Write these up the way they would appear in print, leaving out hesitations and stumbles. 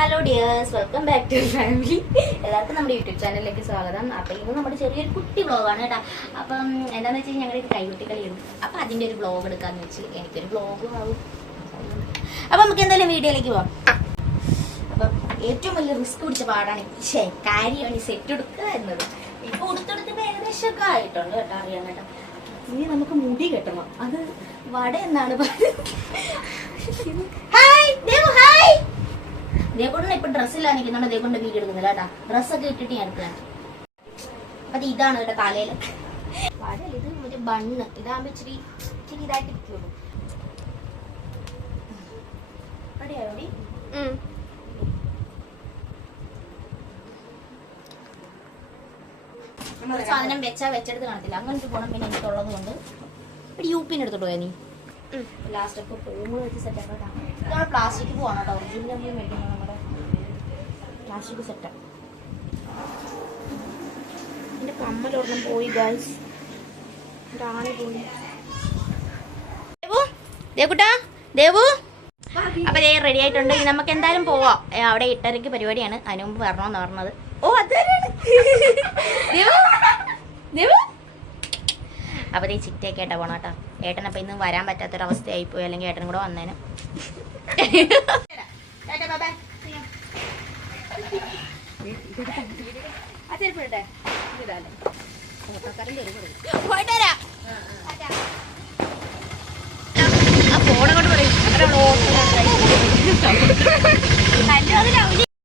Hello dears, welcome back to family. എല്ലാവർക്കും നമ്മുടെ YouTube ചാനലിലേക്ക് സ്വാഗതം. അപ്പം ഇന്ന് നമ്മുടെ ചെറിയൊരു കുട്ടി വ്ളോഗാണ് കേട്ടോ. അപ്പം എന്താണെന്ന് വെച്ചാൽ ഞങ്ങളുടെ ഇത് കൈകുട്ടി കളിയുണ്ട്. അപ്പം അതിൻ്റെ ഒരു വ്ളോഗ് എടുക്കാമെന്ന് വെച്ച് എനിക്കൊരു വ്ളോഗും ആവും. അപ്പം നമുക്ക് എന്തായാലും വീഡിയോയിലേക്ക് പോവാം. അപ്പം ഏറ്റവും വലിയ റിസ്ക് പിടിച്ച പാടാണ് കാര്യമാണ് സെറ്റ് എടുക്കുക എന്നത്. ഇപ്പം ഉടുത്തെടുത്തിട്ട് ഏകദേശമൊക്കെ ആയിട്ടുണ്ട് കേട്ടോ, അറിയാം കേട്ടോ. ഇനി നമുക്ക് മുടി കെട്ടണം. അത് വട എന്നാണ് പറയുന്നത്. ദേവോട്ടൻ ഇപ്പൊ ഡ്രസ്സിലാണ് നിൽക്കുന്നുണ്ട്. ദേവോണ്ട് വീഡിയോ എടുക്കുന്നില്ല കേട്ടാ. ഡ്രസ്സൊക്കെ ഇട്ടിട്ട് ഞാൻ എടുക്കാൻ. അപ്പൊ ഇതാണ് കേട്ടോ തലയില് വടല്ല, ഇത് ഒരു ബണ്ണ്. ഇതാകുമ്പോ ഇച്ചിരി ഇതായിട്ട് ഇരിക്കുള്ളൂ. റെഡിയായോടി? നമ്മൾ സാധനം വെച്ചെടുത്ത് കാണത്തില്ല. അങ്ങനത്തെ ഗുണം പിന്നെ എനിക്കുള്ളത് കൊണ്ട് ഒരു യൂപ്പിന് എടുത്തിട്ട് പോയാ നീ ലാസ്റ്റ് ഒക്കെ പോകുമ്പോൾ വെച്ച് സെറ്റ് ആക്കാം. ഇതാണ് പ്ലാസ്റ്റിക് പോവാണ് കേട്ടോ. ഒറിജിനൽ നമ്മൾ മേടിക്കുന്നത് നമ്മുടെ പ്ലാസ്റ്റിക് സെറ്റ്. എന്റെ കമ്മലൊരെണ്ണം പോയി ഗൈസ്, ഒരാണി പോയി. ദേവുട്ടാ, ദേവു. അപ്പൊ ദേ റെഡി ആയിട്ടുണ്ട്. നമുക്ക് എന്തായാലും പോവാം. അവിടെ 8:30 പരിപാടിയാണ്. അതിന് മുമ്പ് വരണമെന്ന് പറഞ്ഞത്. ഓ അതാണ് അപ്പൊ ദേ ചിറ്റയൊക്കെ ആയിട്ടാ പോണം കേട്ടോ. ഏട്ടനപ്പം ഇന്ന് വരാൻ പറ്റാത്തൊരവസ്ഥയായിപ്പോയി. അല്ലെങ്കിൽ ഏട്ടനും കൂടെ വന്നേനെ.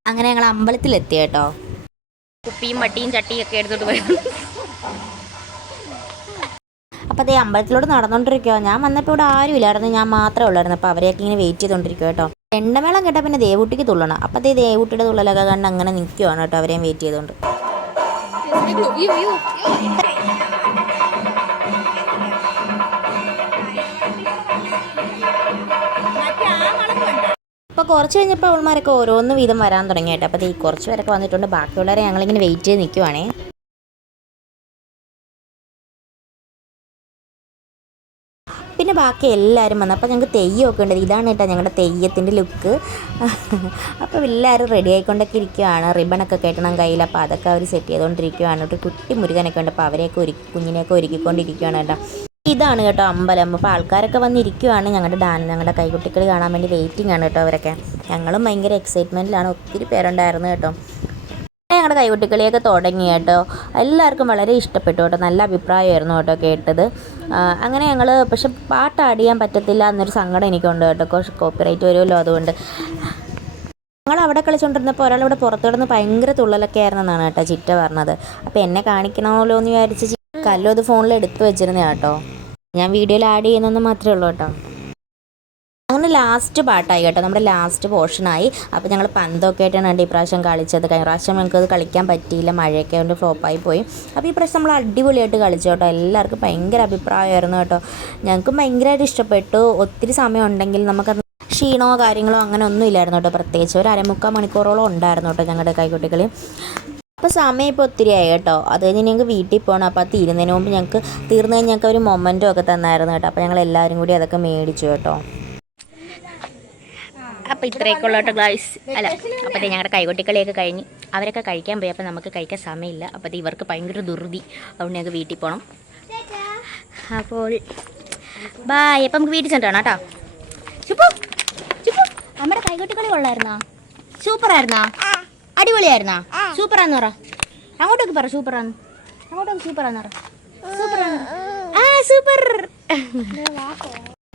അങ്ങനെ ഞങ്ങൾ അമ്പലത്തിലെത്തി കേട്ടോ. കുപ്പിയും വട്ടിയും ചട്ടിയും ഒക്കെ എടുത്തോട്ട് പോയി. അപ്പോൾ അതേ അമ്പലത്തിലോട്ട് നടന്നുകൊണ്ടിരിക്കുമോ. ഞാൻ വന്നപ്പോൾ ഇവിടെ ആരും ഇല്ലായിരുന്നു, ഞാൻ മാത്രമേ ഉള്ളായിരുന്നു. അപ്പോൾ അവരെയൊക്കെ ഇങ്ങനെ വെയിറ്റ് ചെയ്തുകൊണ്ടിരിക്കുക കേട്ടോ. എണ്ണമേളം കേട്ടാൽ പിന്നെ ദേവൂട്ടിക്ക് തുള്ളണം. അപ്പോൾ അതേ ദേവൂട്ടിയുടെ തുള്ളലൊക്കെ കണ്ട് അങ്ങനെ നിൽക്കുവാണ് കേട്ടോ, അവരെയും വെയിറ്റ് ചെയ്തുകൊണ്ട്. അപ്പോൾ കുറച്ച് കഴിഞ്ഞപ്പോൾ അവൾമാരൊക്കെ ഓരോന്ന് വീതം വരാൻ തുടങ്ങി കേട്ടോ. അപ്പോൾ ഈ കുറച്ച് പേരൊക്കെ വന്നിട്ടുണ്ട്. ബാക്കിയുള്ളവരെ ഞങ്ങളിങ്ങനെ വെയിറ്റ് ചെയ്ത് നിൽക്കുവാണേ. പിന്നെ ബാക്കി എല്ലാവരും വന്നു. അപ്പോൾ ഞങ്ങൾക്ക് തെയ്യമൊക്കെ ഉണ്ട്. ഇതാണ് കേട്ടോ ഞങ്ങളുടെ തെയ്യത്തിൻ്റെ ലുക്ക്. അപ്പോൾ എല്ലാവരും റെഡി ആയിക്കൊണ്ടൊക്കെ ഇരിക്കുകയാണ്. റിബണൊക്കെ കെട്ടണം കയ്യിൽ. അപ്പോൾ അതൊക്കെ അവർ സെറ്റ് ചെയ്തുകൊണ്ടിരിക്കുകയാണ്. ഒരു കുട്ടി മുരുകനൊക്കെ ഉണ്ട്. അപ്പോൾ അവരെയൊക്കെ കുഞ്ഞിനെയൊക്കെ ഒരുക്കിക്കൊണ്ടിരിക്കുകയാണ് കേട്ടോ. ഇതാണ് കേട്ടോ അമ്പലം. അപ്പോൾ ആൾക്കാരൊക്കെ വന്നിരിക്കുകയാണ്. ഞങ്ങളുടെ കൈകുട്ടിക്കളി കാണാൻ വേണ്ടി വെയിറ്റിംഗ് ആണ് കേട്ടോ അവരൊക്കെ. ഞങ്ങളും ഭയങ്കര എക്സൈറ്റ്മെൻറ്റിലാണ്. ഒത്തിരി പേരുണ്ടായിരുന്നു കേട്ടോ. ഞങ്ങളുടെ കൈകുട്ടിക്കളിയൊക്കെ തുടങ്ങി കേട്ടോ. എല്ലാവർക്കും വളരെ ഇഷ്ടപ്പെട്ടു കേട്ടോ. നല്ല അഭിപ്രായമായിരുന്നു കേട്ടോ കേട്ടത്. അങ്ങനെ ഞങ്ങൾ പക്ഷെ പാട്ട് ആടിയാൻ പറ്റത്തില്ല എന്നൊരു സങ്കടം എനിക്കുണ്ട് കേട്ടോ. കോപ്പിറൈറ്റ് വരുമല്ലോ, അതുകൊണ്ട് ഞങ്ങൾ അവിടെ കളിച്ചുകൊണ്ടിരുന്നപ്പോൾ ഒരാളിവിടെ പുറത്ത് കിടന്ന് ഭയങ്കര തുള്ളലൊക്കെ ആയിരുന്നെന്നാണ് കേട്ടോ ചിറ്റ പറഞ്ഞത്. അപ്പോൾ എന്നെ കാണിക്കണമല്ലോ എന്ന് വിചാരിച്ച് കല്ലും അത് ഫോണിൽ എടുത്ത് വെച്ചിരുന്നേ കേട്ടോ. ഞാൻ വീഡിയോയിൽ ആഡ് ചെയ്യുന്നെന്ന് മാത്രമേ ഉള്ളൂ കേട്ടോ. അങ്ങനെ ലാസ്റ്റ് പാട്ടായി കേട്ടോ, നമ്മുടെ ലാസ്റ്റ് പോർഷനായി. അപ്പോൾ ഞങ്ങൾ പന്തൊക്കെ ആയിട്ടാണ് കേട്ടോ ഇപ്രാവശ്യം കളിച്ചത്. കഴിഞ്ഞ പ്രാവശ്യം ഞങ്ങൾക്കത് കളിക്കാൻ പറ്റിയില്ല, മഴയൊക്കെ കൊണ്ട് ഫ്ലോപ്പായി പോയി. അപ്പോൾ ഈ പ്രാവശ്യം നമ്മൾ അടിപൊളിയായിട്ട് കളിച്ചു കേട്ടോ. എല്ലാവർക്കും ഭയങ്കര അഭിപ്രായമായിരുന്നു കേട്ടോ. ഞങ്ങൾക്ക് ഭയങ്കരമായിട്ട് ഇഷ്ടപ്പെട്ടു. ഒത്തിരി സമയം ഉണ്ടെങ്കിൽ നമുക്കത് ക്ഷീണമോ കാര്യങ്ങളോ അങ്ങനെ ഒന്നും ഇല്ലായിരുന്നു കേട്ടോ. പ്രത്യേകിച്ച് ഒരു 3/4 മണിക്കൂറോളം ഉണ്ടായിരുന്നു കേട്ടോ ഞങ്ങളുടെ കൈകുട്ടികളി. അപ്പോൾ സമയം ഇപ്പോൾ ഒത്തിരി ആയി കേട്ടോ. അത് കഴിഞ്ഞ് ഞങ്ങൾക്ക് വീട്ടിൽ പോകണം. അപ്പോൾ അത് തീരുന്നതിന് മുമ്പ് തീർന്നു കഴിഞ്ഞ് ഞങ്ങൾക്ക് ഒരു മൊമെൻറ്റോ ഒക്കെ തന്നായിരുന്നു കേട്ടോ. അപ്പോൾ ഞങ്ങൾ എല്ലാവരും കൂടി അതൊക്കെ മേടിച്ചു കേട്ടോ. അപ്പോൾ ഇത്രയൊക്കെ ഉള്ള കേട്ടോ ഗ്ലാസ്. അല്ല, അപ്പോൾ ഞങ്ങളുടെ കൈകൊട്ടിക്കളിയൊക്കെ കഴിഞ്ഞ് അവരൊക്കെ കഴിക്കാൻ പോയി. അപ്പോൾ നമുക്ക് കഴിക്കാൻ സമയമില്ല. അപ്പോൾ ഇവർക്ക് ഭയങ്കര ധൃതി, അതുകൊണ്ട് ഞങ്ങൾക്ക് വീട്ടിൽ പോകണം. അപ്പോൾ ബായ്. അപ്പം നമുക്ക് വീട്ടിൽ ചെന്നിട്ടാണ് കേട്ടോ. ചുപ്പു ചുപ്പു, നമ്മുടെ കൈകൊട്ടിക്കളി കൊള്ളായിരുന്നോ? സൂപ്പറായിരുന്നോ? അടിപൊളിയായിരുന്നോ? സൂപ്പറാന്ന് പറ. അങ്ങോട്ടൊക്കെ പറ സൂപ്പറാന്ന്. അങ്ങോട്ടൊക്കെ സൂപ്പറാന്ന് പറ. സൂപ്പറാണ്. സൂപ്പർ.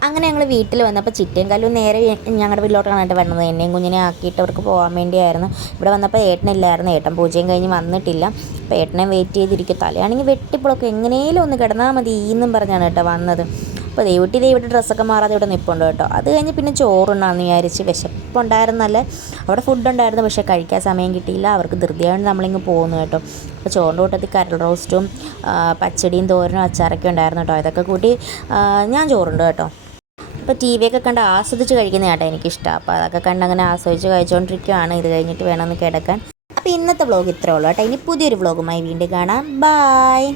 അങ്ങനെ ഞങ്ങൾ വീട്ടിൽ വന്നപ്പോൾ ചിറ്റയും കല്ലും നേരെ ഞങ്ങളുടെ വീട്ടിലോട്ടാണ് കേട്ടോ വന്നത്. എന്നെയും കുഞ്ഞിനെ ആക്കിയിട്ട് അവർക്ക് പോകാൻ വേണ്ടിയായിരുന്നു. ഇവിടെ വന്നപ്പോൾ ഏട്ടനില്ലായിരുന്നു. ഏട്ടൻ പൂജയും കഴിഞ്ഞ് വന്നിട്ടില്ല. അപ്പോൾ ഏട്ടനെ വെയിറ്റ് ചെയ്തിരിക്കും. തലയാണെങ്കിൽ വെട്ടിപ്പൊളൊക്കെ എങ്ങനെയും ഒന്ന് കിടന്നാൽ മതി എന്നും പറഞ്ഞാണ് കേട്ടോ വന്നത്. അപ്പോൾ ദൈവട്ടി ഡ്രസ്സൊക്കെ മാറാതെ ഇവിടെ നിൽപ്പുണ്ട് കേട്ടോ. അത് കഴിഞ്ഞ് പിന്നെ ചോറുണ്ടാന്ന് വിചാരിച്ച്. വിശപ്പുണ്ടായിരുന്നല്ലേ, അവിടെ ഫുഡ് ഉണ്ടായിരുന്നു. പക്ഷേ കഴിക്കാൻ സമയം കിട്ടിയില്ല. അവർക്ക് ധൃതിയായിട്ട് നമ്മളിങ്ങ് പോകുന്നു കേട്ടോ. അപ്പോൾ ചോറിൻ്റെ കൂട്ടത്തിൽ കരൾ റോസ്റ്റും പച്ചടിയും തോരനും അച്ചാറൊക്കെ ഉണ്ടായിരുന്നു കേട്ടോ. ഇതൊക്കെ കൂട്ടി ഞാൻ ചോറുണ്ട് കേട്ടോ. അപ്പോൾ ടി വിയൊക്കെ കണ്ട് ആസ്വദിച്ച് കഴിക്കുന്ന കേട്ടോ എനിക്കിഷ്ടം. അപ്പോൾ അതൊക്കെ കണ്ട് അങ്ങനെ ആസ്വദിച്ച് കഴിച്ചുകൊണ്ടിരിക്കുകയാണ്. ഇത് കഴിഞ്ഞിട്ട് വേണമെന്ന് കിടക്കാൻ. അപ്പോൾ ഇന്നത്തെ വ്ളോഗ് ഇത്രേ ഉള്ളൂ കേട്ടോ. ഇനി പുതിയൊരു വ്ളോഗുമായി വീണ്ടും കാണാം. ബായ്.